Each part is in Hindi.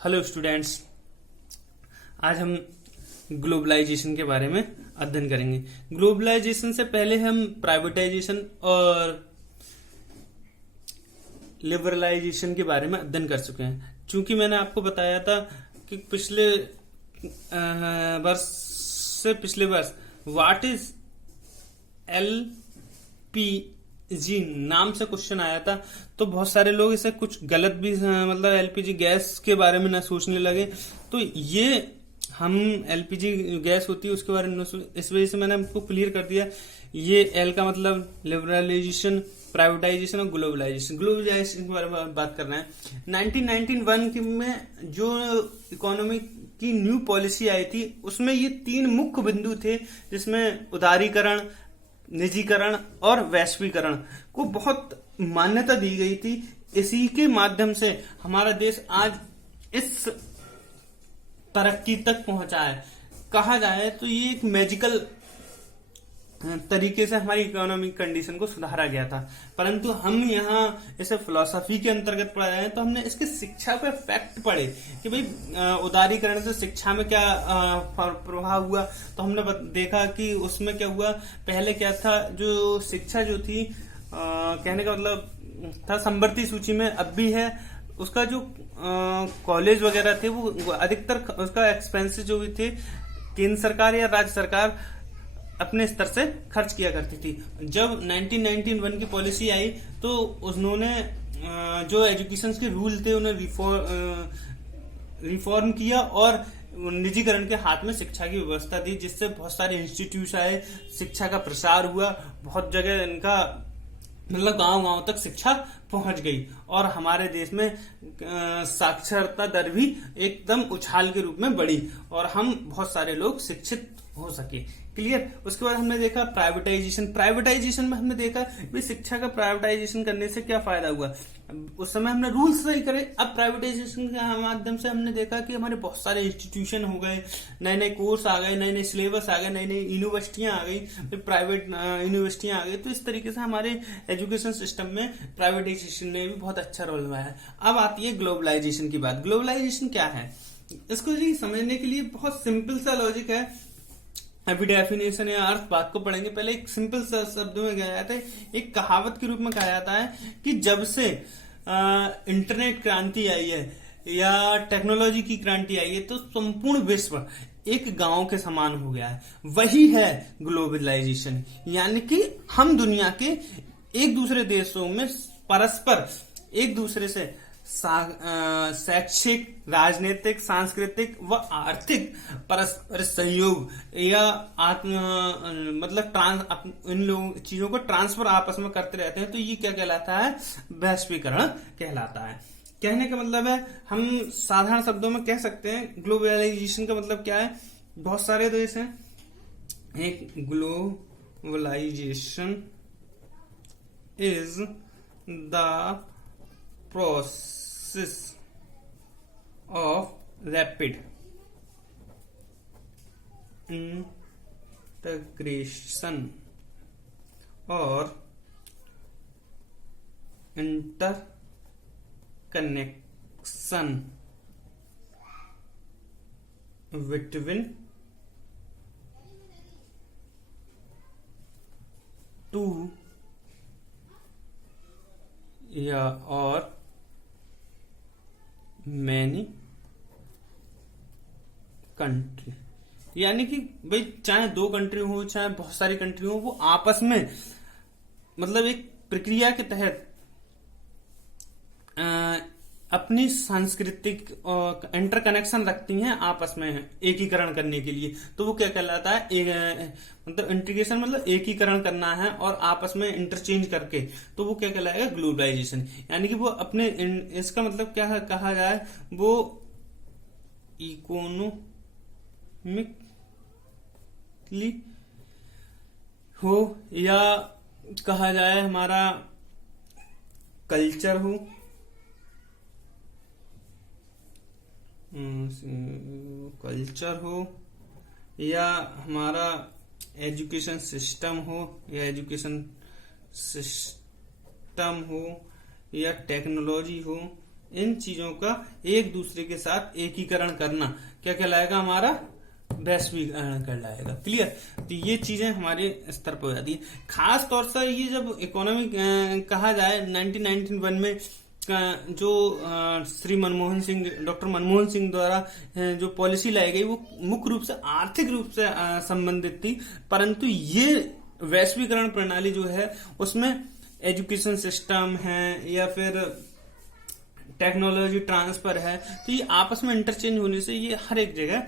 हेलो स्टूडेंट्स, आज हम ग्लोबलाइजेशन के बारे में अध्ययन करेंगे। ग्लोबलाइजेशन से पहले हम प्राइवेटाइजेशन और लिबरलाइजेशन के बारे में अध्ययन कर चुके हैं। चूंकि मैंने आपको बताया था कि पिछले वर्ष से पिछले वर्ष व्हाट इज एलपीजी नाम से क्वेश्चन आया था, तो बहुत सारे लोग इसे कुछ गलत भी मतलब एलपीजी गैस के बारे में ना सोचने लगे। तो ये हम एलपीजी गैस होती है उसके बारे में इस वजह से मैंने आपको क्लियर कर दिया। ये एल का मतलब लिबरलाइजेशन, प्राइवेटाइजेशन और ग्लोबलाइजेशन। ग्लोबलाइजेशन के बारे में बात करना है। 1991 में जो इकोनॉमी की न्यू पॉलिसी आई थी उसमें ये तीन मुख्य बिंदु थे, जिसमें उदारीकरण, निजीकरण और वैश्वीकरण को बहुत मान्यता दी गई थी। इसी के माध्यम से हमारा देश आज इस तरक्की तक पहुंचा है। कहा जाए तो ये एक मैजिकल तरीके से हमारी इकोनॉमिक कंडीशन को सुधारा गया था, परंतु हम यहाँ इसे फिलोसफी के अंतर्गत पढ़ रहे हैं तो हमने इसके शिक्षा पे फैक्ट पढ़े कि भाई उदारीकरण से शिक्षा में क्या प्रभाव हुआ। तो हमने देखा कि उसमें क्या हुआ। पहले क्या था, जो शिक्षा जो थी कहने का मतलब था संवर्ती सूची में, अब भी है। उसका जो कॉलेज वगैरह थे वो अधिकतर उसका एक्सपेंसेस जो भी थे केंद्र सरकार या राज्य सरकार अपने स्तर से खर्च किया करती थी। जब 1991 की पॉलिसी आई तो उन्होंने जो एजुकेशन के रूल थे उन्हें रिफॉर्म किया और निजीकरण के हाथ में शिक्षा की व्यवस्था दी, जिससे बहुत सारे इंस्टीट्यूट आए, शिक्षा का प्रसार हुआ, बहुत जगह इनका मतलब गांव-गांव तक शिक्षा पहुंच गई और हमारे देश में साक्षरता दर भी एकदम उछाल के रूप में बढ़ी और हम बहुत सारे लोग शिक्षित हो सके। क्लियर। उसके बाद हमने देखा प्राइवेटाइजेशन में हमने देखा भी शिक्षा का प्राइवेटाइजेशन करने से क्या फायदा हुआ। उस समय हमने रूल्स सही करे। अब प्राइवेटाइजेशन के माध्यम से हमने देखा कि हमारे बहुत सारे इंस्टीट्यूशन हो गए, नए नए कोर्स आ गए, नए नए सिलेबस आ गए, नई नई यूनिवर्सिटियां आ गई, प्राइवेट यूनिवर्सिटियां आ गई। तो इस तरीके से हमारे एजुकेशन सिस्टम में प्राइवेटाइजेशन ने भी बहुत अच्छा रोल निभाया है। अब आती है ग्लोबलाइजेशन की बात। ग्लोबलाइजेशन क्या है, इसको समझने के लिए बहुत सिंपल सा लॉजिक है। अभी डेफिनेशन या अर्थ बात को पढ़ेंगे। पहले एक सिंपल शब्दों में कहा जाता है, एक कहावत के रूप में कहा जाता है कि जब से इंटरनेट क्रांति आई है या टेक्नोलॉजी की क्रांति आई है तो संपूर्ण विश्व एक गांव के समान हो गया है। वही है ग्लोबलाइजेशन, यानी कि हम दुनिया के एक दूसरे देशों में परस्पर एक दूसरे से शैक्षिक, राजनीतिक, सांस्कृतिक व आर्थिक परस्पर सहयोग या मतलब इन लोग चीजों को ट्रांसफर आपस में करते रहते हैं। तो ये क्या कहलाता है, वैश्वीकरण कहलाता है। कहने का मतलब है, हम साधारण शब्दों में कह सकते हैं ग्लोबलाइजेशन का मतलब क्या है। बहुत सारे देश हैं। एक globalisation is the process of rapid integration or interconnection between two या और मैनी कंट्री, यानी कि भाई चाहे दो कंट्री हो चाहे बहुत सारी कंट्री हो, वो आपस में मतलब एक प्रक्रिया के तहत अपनी सांस्कृतिक इंटरकनेक्शन रखती हैं आपस में एकीकरण करने के लिए। तो वो क्या कहलाता है, मतलब इंटीग्रेशन मतलब एकीकरण करना है और आपस में इंटरचेंज करके, तो वो क्या कहलाएगा, ग्लोबलाइजेशन। यानी कि वो अपने इसका मतलब क्या कहा जाए, वो इकोनॉमिकली हो या कहा जाए हमारा कल्चर हो, या हमारा एजुकेशन सिस्टम हो या टेक्नोलॉजी हो इन चीजों का एक दूसरे के साथ एकीकरण करना क्या कहलाएगा, हमारा वैश्वीकरण कहलाएगा। क्लियर। तो ये चीजें हमारे स्तर पर हो जाती है। खास तौर से ये जब इकोनॉमी कहा जाए 1991 में जो श्री मनमोहन सिंह, डॉक्टर मनमोहन सिंह द्वारा जो पॉलिसी लाई गई वो मुख्य रूप से आर्थिक रूप से संबंधित थी, परंतु ये वैश्वीकरण प्रणाली जो है उसमें एजुकेशन सिस्टम है या फिर टेक्नोलॉजी ट्रांसफर है, तो ये आपस में इंटरचेंज होने से ये हर एक जगह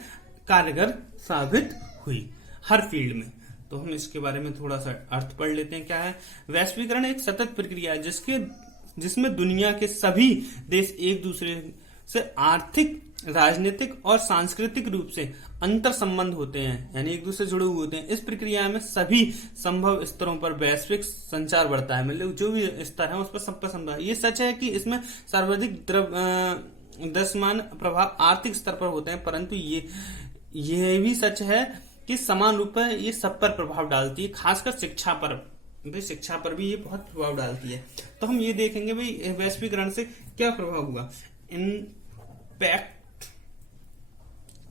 कारगर साबित हुई, हर फील्ड में। तो हम इसके बारे में थोड़ा सा अर्थ पढ़ लेते हैं। क्या है वैश्वीकरण? एक सतत प्रक्रिया है जिसमें दुनिया के सभी देश एक दूसरे से आर्थिक, राजनीतिक और सांस्कृतिक रूप से अंतर संबंध होते हैं, यानी एक दूसरे से जुड़े हुए होते हैं। इस प्रक्रिया में सभी संभव स्तरों पर वैश्विक संचार बढ़ता है, मतलब जो भी स्तर है उस पर सब पर संभव। ये सच है कि इसमें सर्वाधिक दृश्यमान प्रभाव आर्थिक स्तर पर होते हैं, परंतु ये भी सच है कि समान रूप से ये सब पर प्रभाव डालती है, खासकर शिक्षा पर। भाई शिक्षा पर भी ये बहुत प्रभाव डालती है। तो हम ये देखेंगे भाई वैश्वीकरण से क्या प्रभाव हुआ।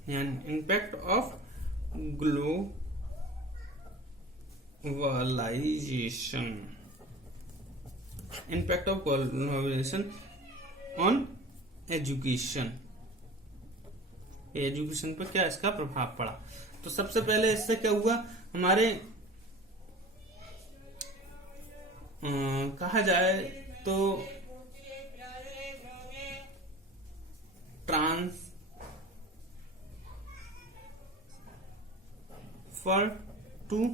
Impact of globalisation, impact of globalisation on education, education पर क्या इसका प्रभाव पड़ा। तो सबसे पहले इससे क्या हुआ, हमारे कहा जाए तो ट्रांसफर टू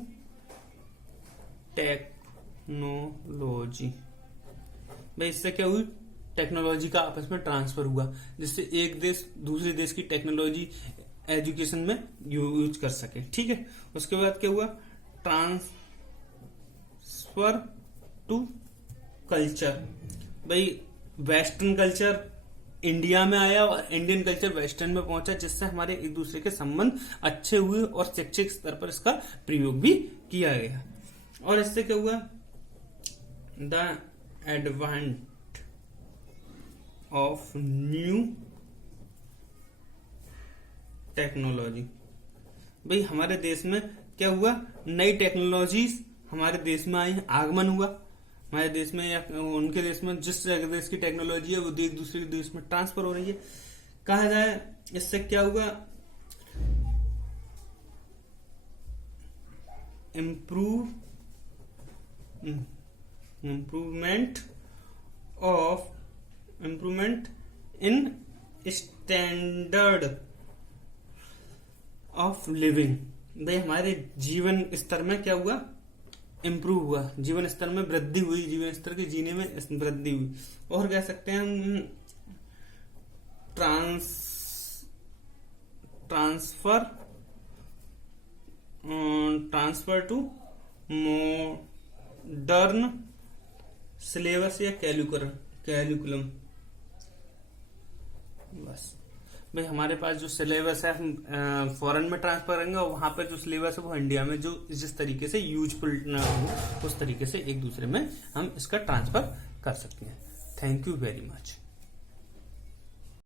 टेक्नोलॉजी। भाई इससे क्या हुई, टेक्नोलॉजी का आपस में ट्रांसफर हुआ, जिससे एक देश दूसरे देश की टेक्नोलॉजी एजुकेशन में यूज कर सके। ठीक है। उसके बाद क्या हुआ, ट्रांसफर टू कल्चर। भाई वेस्टर्न कल्चर इंडिया में आया और इंडियन कल्चर वेस्टर्न में पहुंचा, जिससे हमारे एक दूसरे के संबंध अच्छे हुए और शैक्षिक स्तर पर इसका प्रयोग भी किया गया। और इससे क्या हुआ, द एडवांट ऑफ न्यू टेक्नोलॉजी। भाई हमारे देश में क्या हुआ, नई टेक्नोलॉजीज हमारे देश में आई, आगमन हुआ हमारे देश में या उनके देश में। जिस देश की टेक्नोलॉजी है वो एक दूसरे के देश में ट्रांसफर हो रही है। कहा जाए इससे क्या हुआ, improvement in standard of living. भाई हमारे जीवन स्तर में क्या हुआ, इम्प्रूव हुआ, जीवन स्तर में वृद्धि हुई, जीवन स्तर के जीने में वृद्धि हुई। और कह सकते हैं हम ट्रांसफर टू मॉडर्न सिलेबस या कैलिकुलम। बस भाई हमारे पास जो सिलेबस है हम फॉरेन में ट्रांसफर करेंगे और वहां पर जो सिलेबस है वो इंडिया में जो जिस तरीके से यूजफुल ना हो उस तरीके से एक दूसरे में हम इसका ट्रांसफर कर सकते हैं। Thank you very much.